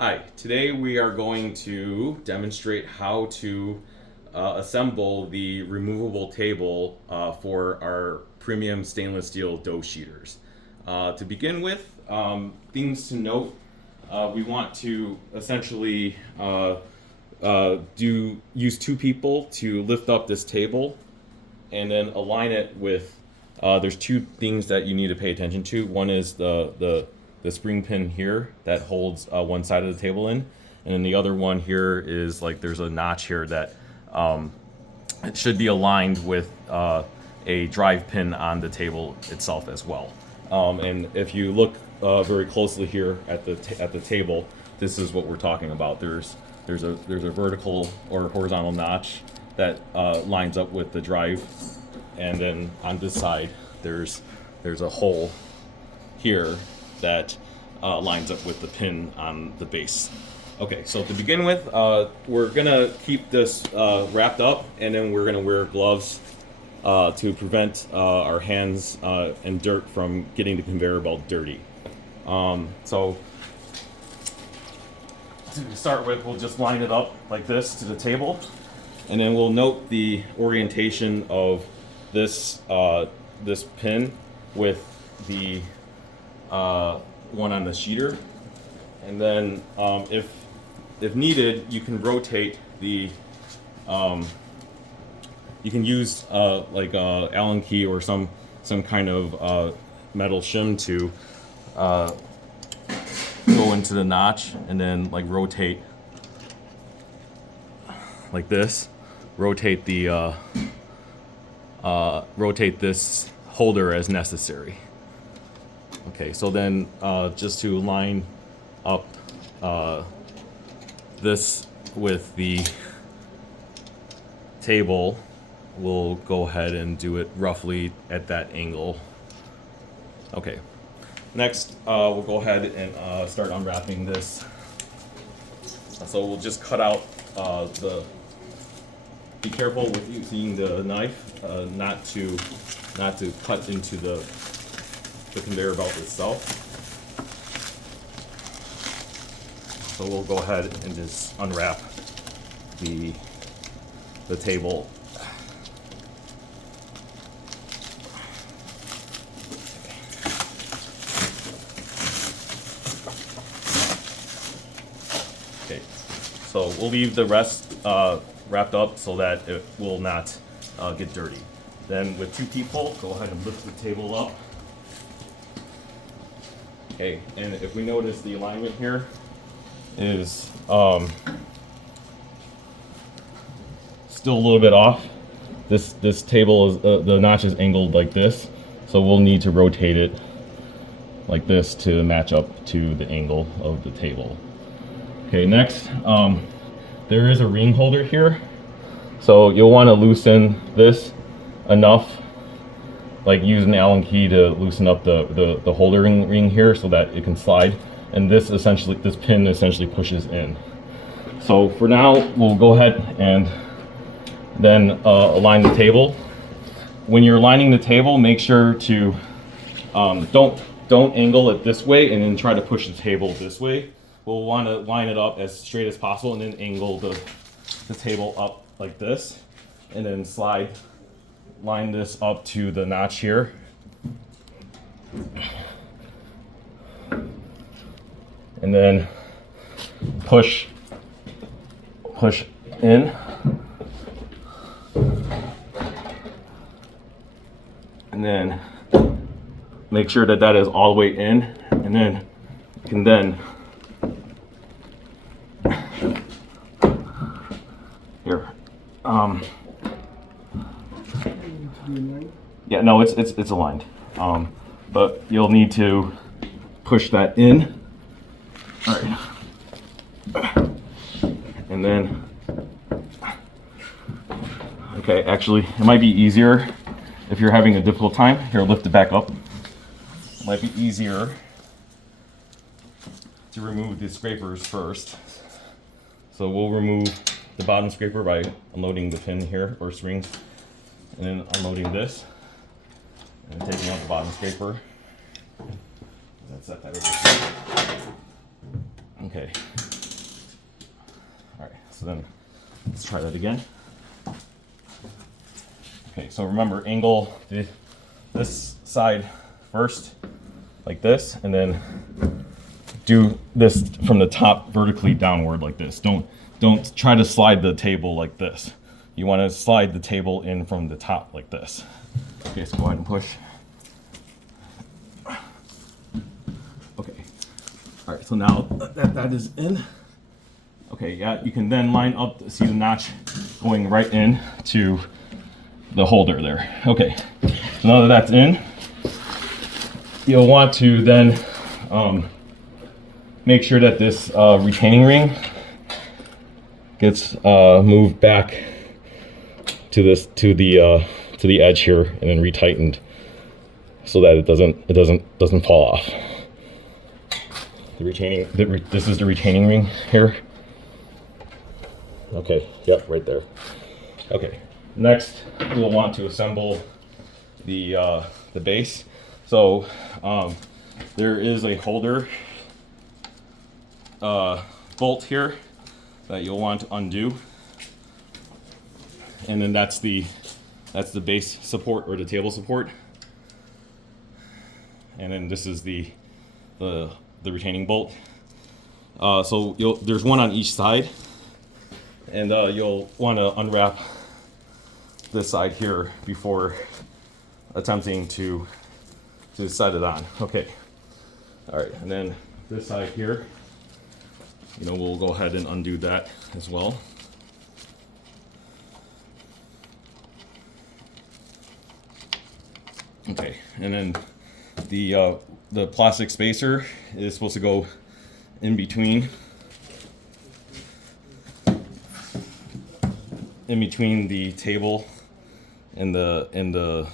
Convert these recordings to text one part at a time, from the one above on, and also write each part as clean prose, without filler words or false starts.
Hi, today we are going to demonstrate how to assemble the removable table for our premium stainless steel dough sheeters. To begin with, things to note, we want to essentially use two people to lift up this table and then align it with, there's two things that you need to pay attention to. One is the spring pin here that holds one side of the table in, and then the other one here is like there's a notch here that it should be aligned with a drive pin on the table itself as well. And if you look very closely here at the table, this is what we're talking about. There's a vertical or horizontal notch that lines up with the drive, and then on this side there's a hole here that lines up with the pin on the base. Okay, so to begin with, we're gonna keep this wrapped up, and then we're gonna wear gloves to prevent our hands and dirt from getting the conveyor belt dirty. So to start with, we'll just line it up like this to the table, and then we'll note the orientation of this this pin with the one on the sheeter, and then if needed, you can rotate the you can use like Allen key or some kind of metal shim to go into the notch, and then like rotate like this, rotate the rotate this holder as necessary. Okay, so then just to line up this with the table, we'll go ahead and do it roughly at that angle. Okay, next we'll go ahead and start unwrapping this. So we'll just cut out be careful with using the knife, not to cut into the conveyor belt itself. So we'll go ahead and just unwrap the table. Okay, so we'll leave the rest wrapped up so that it will not get dirty. Then with two people, go ahead and lift the table up. Okay, and if we notice the alignment here is still a little bit off. This table is the notch is angled like this, so we'll need to rotate it like this to match up to the angle of the table. Okay, next there is a ring holder here, so you'll want to loosen this enough, like use an Allen key to loosen up the holder ring here so that it can slide, and this pin essentially pushes in. So for now, we'll go ahead and then align the table. When you're aligning the table, make sure to don't angle it this way and then try to push the table this way. We'll want to line it up as straight as possible and then angle the table up like this, and then line this up to the notch here. And then push in. And then make sure that is all the way in, and then you can then here. Yeah, no, it's aligned. But you'll need to push that in. All right. And then, okay, actually, it might be easier if you're having a difficult time. Here, lift it back up. It might be easier to remove the scrapers first. So we'll remove the bottom scraper by unloading the pin here, or string, and then unloading this, and taking out the bottom scraper. That's that over. Okay. So then let's try that again. Okay, so remember, angle this side first, like this, and then do this from the top vertically downward like this. Don't try to slide the table like this. You want to slide the table in from the top like this. Okay, so go ahead and push. Okay. All right, so now that is in. Okay, yeah, you can then line up, see the notch going right in to the holder there. Okay, so now that that's in, you'll want to then make sure that this retaining ring gets moved back to the edge here and then retightened so that it doesn't fall off. This is the retaining ring here. Okay, yep, right there. Okay, next we'll want to assemble the base. So there is a holder bolt here that you'll want to undo, and then that's the base support or the table support, and then this is the retaining bolt. So there's one on each side, and you'll want to unwrap this side here before attempting to set it on. Okay. All right, and then this side here, we'll go ahead and undo that as well. Okay, and then the plastic spacer is supposed to go in between the table and the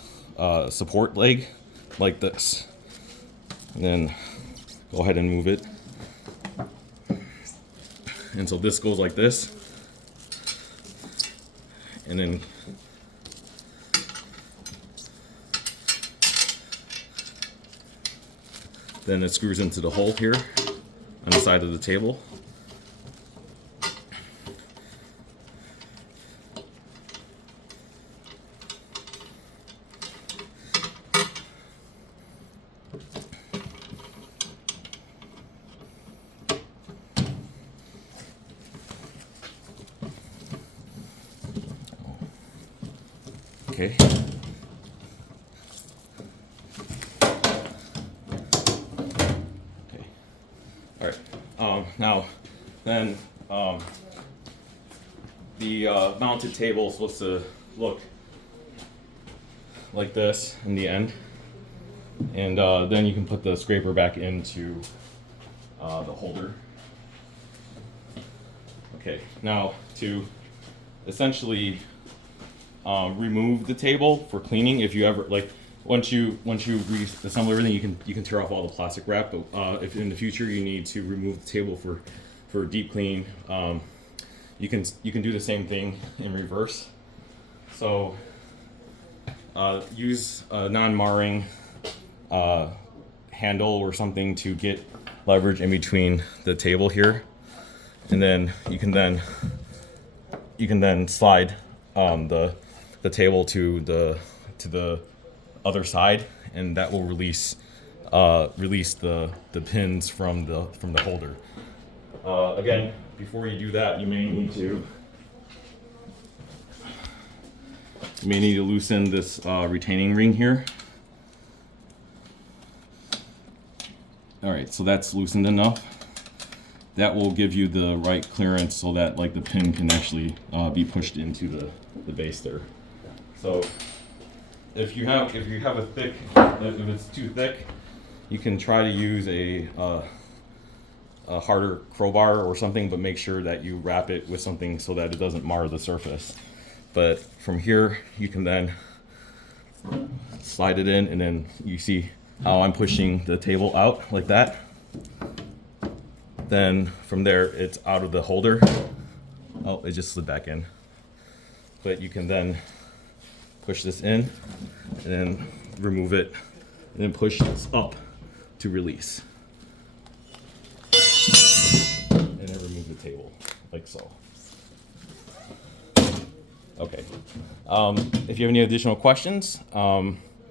support leg, like this. And then go ahead and move it. And so this goes like this, and then it screws into the hole here on the side of the table. Okay. Okay. All right. Now, then the mounted table is supposed to look like this in the end, and then you can put the scraper back into the holder. Okay. Now to essentially remove the table for cleaning. If you ever once you reassemble everything, you can tear off all the plastic wrap. But if in the future you need to remove the table for a deep clean, you can do the same thing in reverse. So use a non-marring handle or something to get leverage in between the table here, and then you can then slide the table to the other side, and that will release the pins from the holder. Again, before you do that, you may need to loosen this retaining ring here. All right, so that's loosened enough. That will give you the right clearance so that the pin can actually be pushed into the base there. So if you have if it's too thick, you can try to use a harder crowbar or something, but make sure that you wrap it with something so that it doesn't mar the surface. But from here, you can then slide it in, and then you see how I'm pushing the table out like that. Then from there, it's out of the holder. Oh, it just slid back in. But you can then push this in, and then remove it, and then push this up to release. And then remove the table, like so. Okay. If you have any additional questions,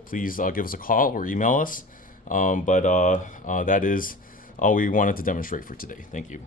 please give us a call or email us. But that is all we wanted to demonstrate for today. Thank you.